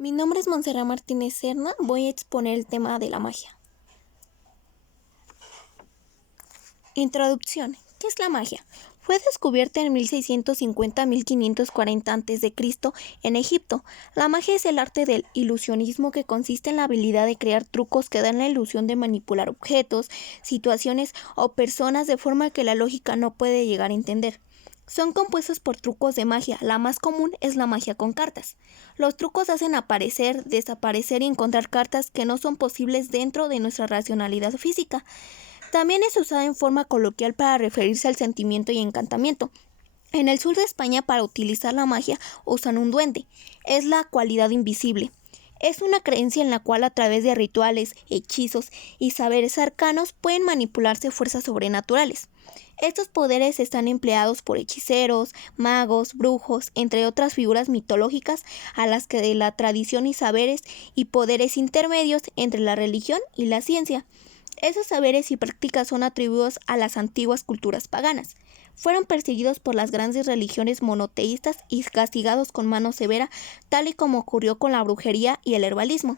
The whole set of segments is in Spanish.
Mi nombre es Montserrat Martínez Serna, voy a exponer el tema de la magia. Introducción. ¿Qué es la magia? Fue descubierta en 1650-1540 a.C. en Egipto. La magia es el arte del ilusionismo que consiste en la habilidad de crear trucos que dan la ilusión de manipular objetos, situaciones o personas de forma que la lógica no puede llegar a entender. Son compuestos por trucos de magia. La más común es la magia con cartas. Los trucos hacen aparecer, desaparecer y encontrar cartas que no son posibles dentro de nuestra racionalidad física. También es usada en forma coloquial para referirse al sentimiento y encantamiento. En el sur de España, para utilizar la magia, usan un duende. Es la cualidad invisible. Es una creencia en la cual a través de rituales, hechizos y saberes arcanos pueden manipularse fuerzas sobrenaturales. Estos poderes están empleados por hechiceros, magos, brujos, entre otras figuras mitológicas a las que de la tradición y saberes y poderes intermedios entre la religión y la ciencia. Esos saberes y prácticas son atribuidos a las antiguas culturas paganas. Fueron perseguidos por las grandes religiones monoteístas y castigados con mano severa, tal y como ocurrió con la brujería y el herbalismo.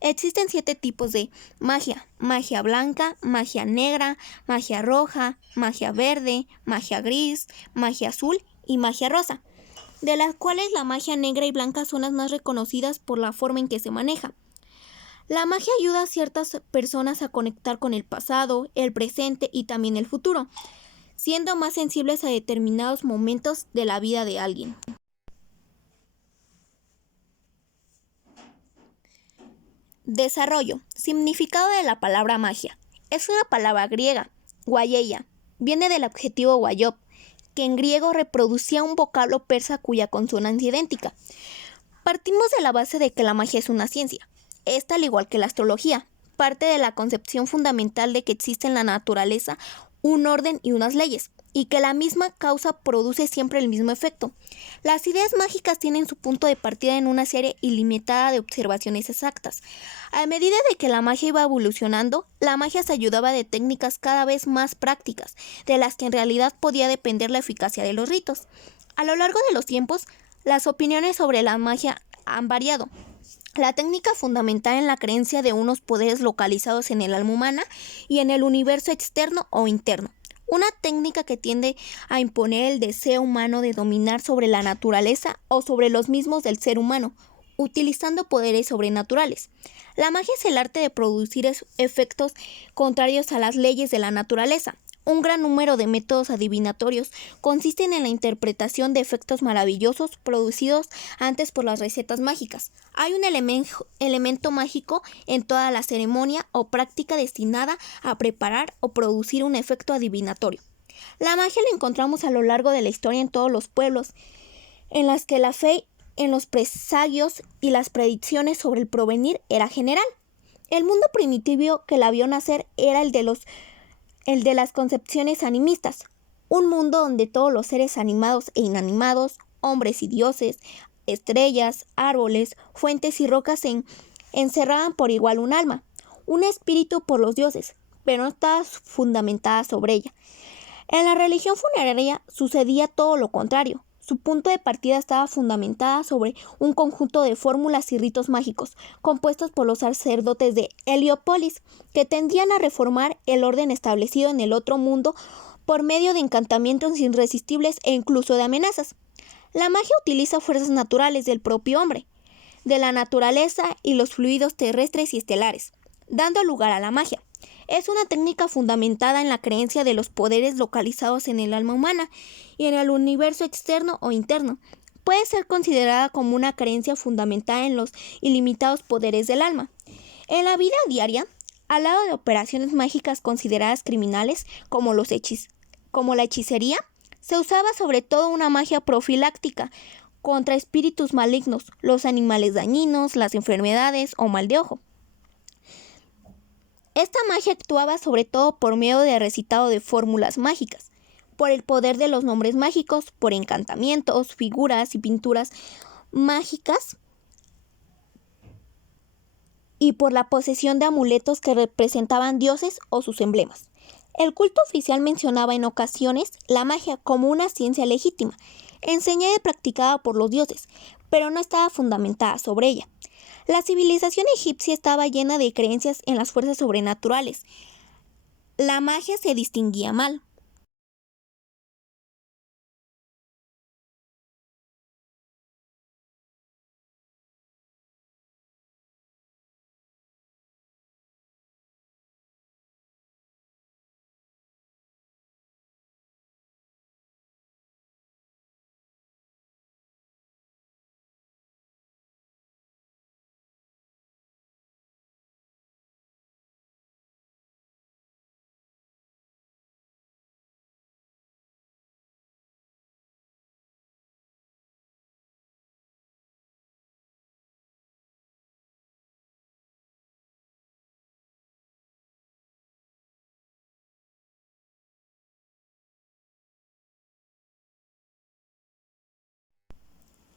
Existen 7 tipos de magia: magia blanca, magia negra, magia roja, magia verde, magia gris, magia azul y magia rosa, de las cuales la magia negra y blanca son las más reconocidas por la forma en que se maneja. La magia ayuda a ciertas personas a conectar con el pasado, el presente y también el futuro, siendo más sensibles a determinados momentos de la vida de alguien. Desarrollo. Significado de la palabra magia. Es una palabra griega, guayeia. Viene del adjetivo guayob, que en griego reproducía un vocablo persa cuya consonancia idéntica. Partimos de la base de que la magia es una ciencia. Esta, al igual que la astrología, parte de la concepción fundamental de que existe en la naturaleza un orden y unas leyes, y que la misma causa produce siempre el mismo efecto. Las ideas mágicas tienen su punto de partida en una serie ilimitada de observaciones exactas. A medida de que la magia iba evolucionando, la magia se ayudaba de técnicas cada vez más prácticas, de las que en realidad podía depender la eficacia de los ritos. A lo largo de los tiempos, las opiniones sobre la magia han variado. La técnica fundamental en la creencia de unos poderes localizados en el alma humana y en el universo externo o interno. Una técnica que tiende a imponer el deseo humano de dominar sobre la naturaleza o sobre los mismos del ser humano, utilizando poderes sobrenaturales. La magia es el arte de producir efectos contrarios a las leyes de la naturaleza. Un gran número de métodos adivinatorios consisten en la interpretación de efectos maravillosos producidos antes por las recetas mágicas. Hay un elemento mágico en toda la ceremonia o práctica destinada a preparar o producir un efecto adivinatorio. La magia la encontramos a lo largo de la historia en todos los pueblos, en las que la fe en los presagios y las predicciones sobre el porvenir era general. El mundo primitivo que la vio nacer era el de las concepciones animistas, un mundo donde todos los seres animados e inanimados, hombres y dioses, estrellas, árboles, fuentes y rocas encerraban por igual un alma, un espíritu por los dioses, pero no estaba fundamentada sobre ella. En la religión funeraria sucedía todo lo contrario. Su punto de partida estaba fundamentada sobre un conjunto de fórmulas y ritos mágicos, compuestos por los sacerdotes de Heliópolis, que tendían a reformar el orden establecido en el otro mundo por medio de encantamientos irresistibles e incluso de amenazas. La magia utiliza fuerzas naturales del propio hombre, de la naturaleza y los fluidos terrestres y estelares, dando lugar a la magia. Es una técnica fundamentada en la creencia de los poderes localizados en el alma humana y en el universo externo o interno. Puede ser considerada como una creencia fundamentada en los ilimitados poderes del alma. En la vida diaria, al lado de operaciones mágicas consideradas criminales como la hechicería, se usaba sobre todo una magia profiláctica contra espíritus malignos, los animales dañinos, las enfermedades o mal de ojo. Esta magia actuaba sobre todo por medio de recitado de fórmulas mágicas, por el poder de los nombres mágicos, por encantamientos, figuras y pinturas mágicas y por la posesión de amuletos que representaban dioses o sus emblemas. El culto oficial mencionaba en ocasiones la magia como una ciencia legítima, enseñada y practicada por los dioses, pero no estaba fundamentada sobre ella. La civilización egipcia estaba llena de creencias en las fuerzas sobrenaturales. La magia se distinguía mal.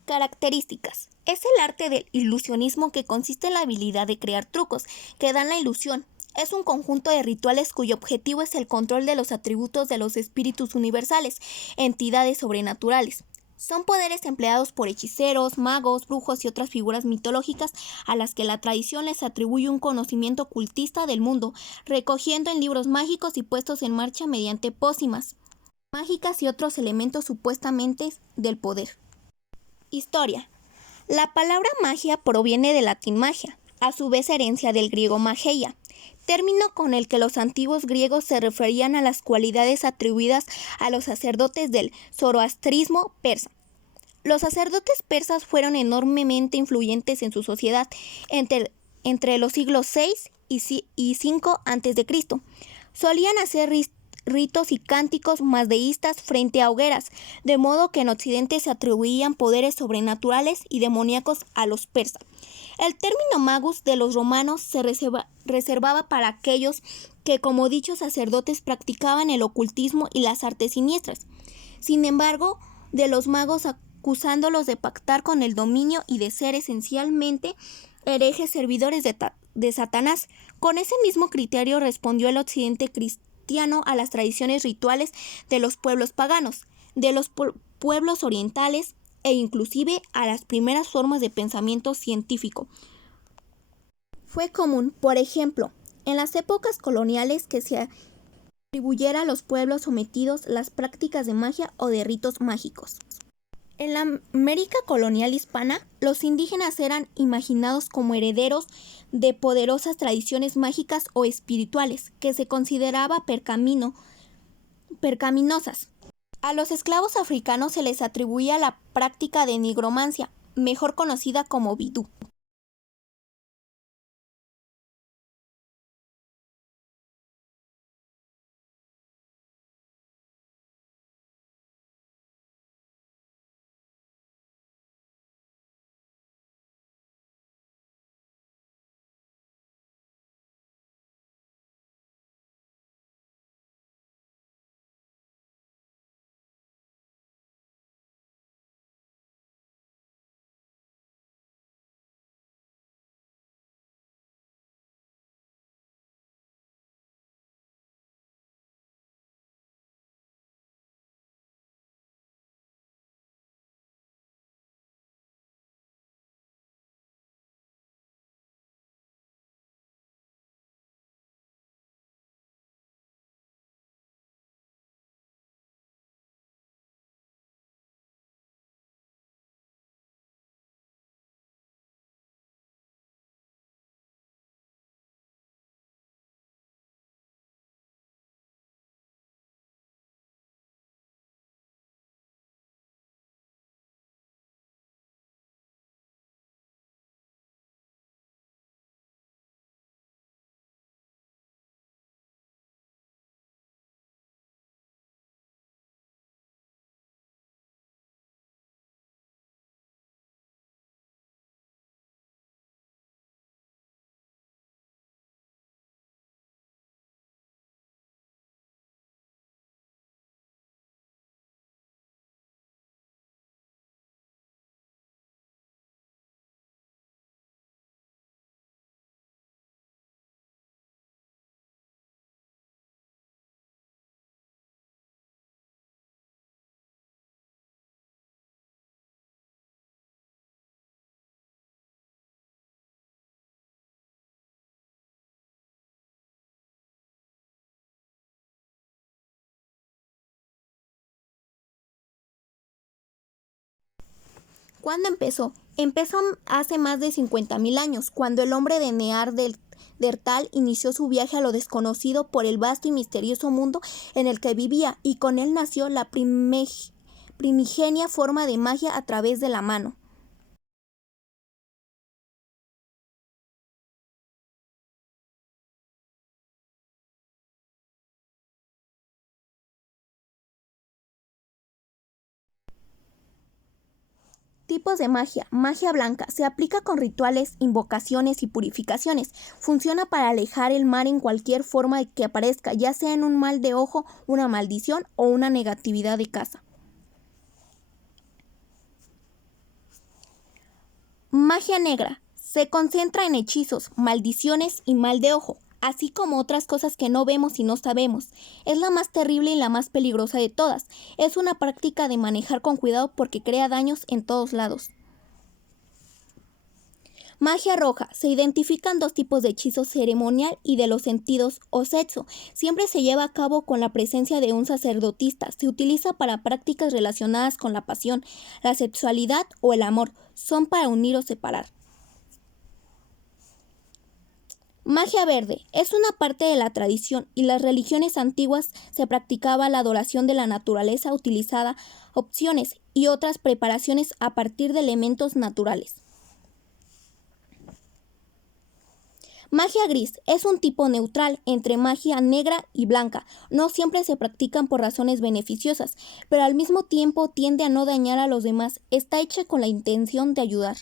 Características. Es el arte del ilusionismo que consiste en la habilidad de crear trucos que dan la ilusión. Es un conjunto de rituales cuyo objetivo es el control de los atributos de los espíritus universales, entidades sobrenaturales. Son poderes empleados por hechiceros, magos, brujos y otras figuras mitológicas a las que la tradición les atribuye un conocimiento ocultista del mundo, recogiendo en libros mágicos y puestos en marcha mediante pócimas mágicas y otros elementos supuestamente del poder. Historia. La palabra magia proviene del latín magia, a su vez herencia del griego mageia, término con el que los antiguos griegos se referían a las cualidades atribuidas a los sacerdotes del zoroastrismo persa. Los sacerdotes persas fueron enormemente influyentes en su sociedad entre los siglos VI y V a.C. Solían hacer ritos y cánticos masdeístas frente a hogueras, de modo que en Occidente se atribuían poderes sobrenaturales y demoníacos a los persas. El término magus de los romanos se reservaba para aquellos que, como dichos sacerdotes, practicaban el ocultismo y las artes siniestras. Sin embargo, de los magos acusándolos de pactar con el dominio y de ser esencialmente herejes servidores de Satanás. Con ese mismo criterio respondió el occidente cristiano a las tradiciones rituales de los pueblos paganos, de los pueblos orientales e inclusive a las primeras formas de pensamiento científico. Fue común, por ejemplo, en las épocas coloniales que se atribuyera a los pueblos sometidos las prácticas de magia o de ritos mágicos. En la América colonial hispana, los indígenas eran imaginados como herederos de poderosas tradiciones mágicas o espirituales que se consideraba percaminosas. A los esclavos africanos se les atribuía la práctica de nigromancia, mejor conocida como vudú. ¿Cuándo empezó? Empezó hace más de 50.000 años, cuando el hombre de Neandertal inició su viaje a lo desconocido por el vasto y misterioso mundo en el que vivía, y con él nació la primigenia forma de magia a través de la mano. Tipos de magia. Magia blanca. Se aplica con rituales, invocaciones y purificaciones. Funciona para alejar el mal en cualquier forma que aparezca, ya sea en un mal de ojo, una maldición o una negatividad de casa. Magia negra. Se concentra en hechizos, maldiciones y mal de ojo, así como otras cosas que no vemos y no sabemos. Es la más terrible y la más peligrosa de todas. Es una práctica de manejar con cuidado porque crea daños en todos lados. Magia roja. Se identifican dos tipos de hechizo ceremonial y de los sentidos o sexo. Siempre se lleva a cabo con la presencia de un sacerdotista. Se utiliza para prácticas relacionadas con la pasión, la sexualidad o el amor. Son para unir o separar. Magia verde. Es una parte de la tradición y las religiones antiguas se practicaba la adoración de la naturaleza utilizada opciones y otras preparaciones a partir de elementos naturales. Magia gris es un tipo neutral entre magia negra y blanca. No siempre se practican por razones beneficiosas, pero al mismo tiempo tiende a no dañar a los demás. Está hecha con la intención de ayudar.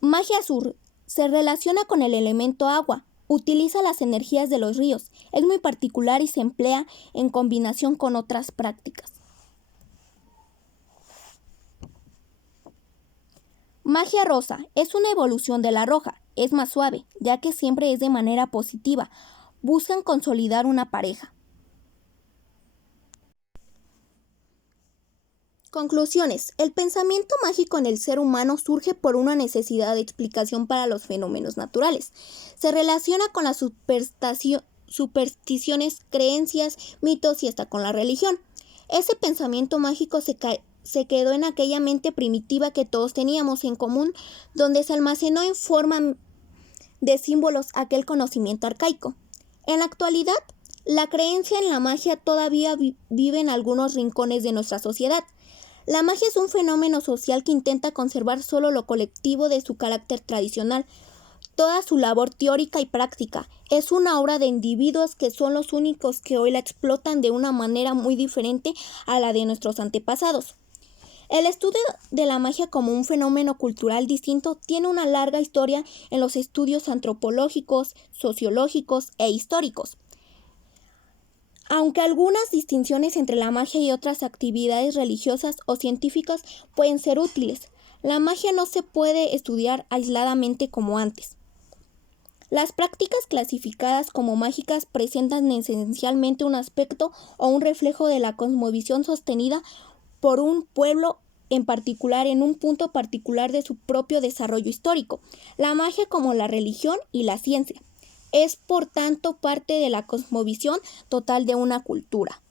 Magia azul se relaciona con el elemento agua. Utiliza las energías de los ríos. Es muy particular y se emplea en combinación con otras prácticas. Magia rosa es una evolución de la roja. Es más suave, ya que siempre es de manera positiva. Buscan consolidar una pareja. Conclusiones. El pensamiento mágico en el ser humano surge por una necesidad de explicación para los fenómenos naturales. Se relaciona con las supersticiones, creencias, mitos y hasta con la religión. Ese pensamiento mágico se quedó en aquella mente primitiva que todos teníamos en común, donde se almacenó en forma de símbolos aquel conocimiento arcaico. En la actualidad, la creencia en la magia todavía vive en algunos rincones de nuestra sociedad. La magia es un fenómeno social que intenta conservar solo lo colectivo de su carácter tradicional. Toda su labor teórica y práctica es una obra de individuos que son los únicos que hoy la explotan de una manera muy diferente a la de nuestros antepasados. El estudio de la magia como un fenómeno cultural distinto tiene una larga historia en los estudios antropológicos, sociológicos e históricos. Aunque algunas distinciones entre la magia y otras actividades religiosas o científicas pueden ser útiles, la magia no se puede estudiar aisladamente como antes. Las prácticas clasificadas como mágicas presentan esencialmente un aspecto o un reflejo de la cosmovisión sostenida por un pueblo en particular en un punto particular de su propio desarrollo histórico. La magia, como la religión y la ciencia, es por tanto parte de la cosmovisión total de una cultura.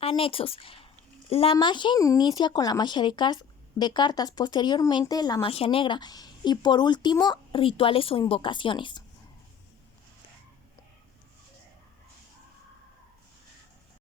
Anexos. La magia inicia con la magia de cartas, posteriormente la magia negra y por último rituales o invocaciones.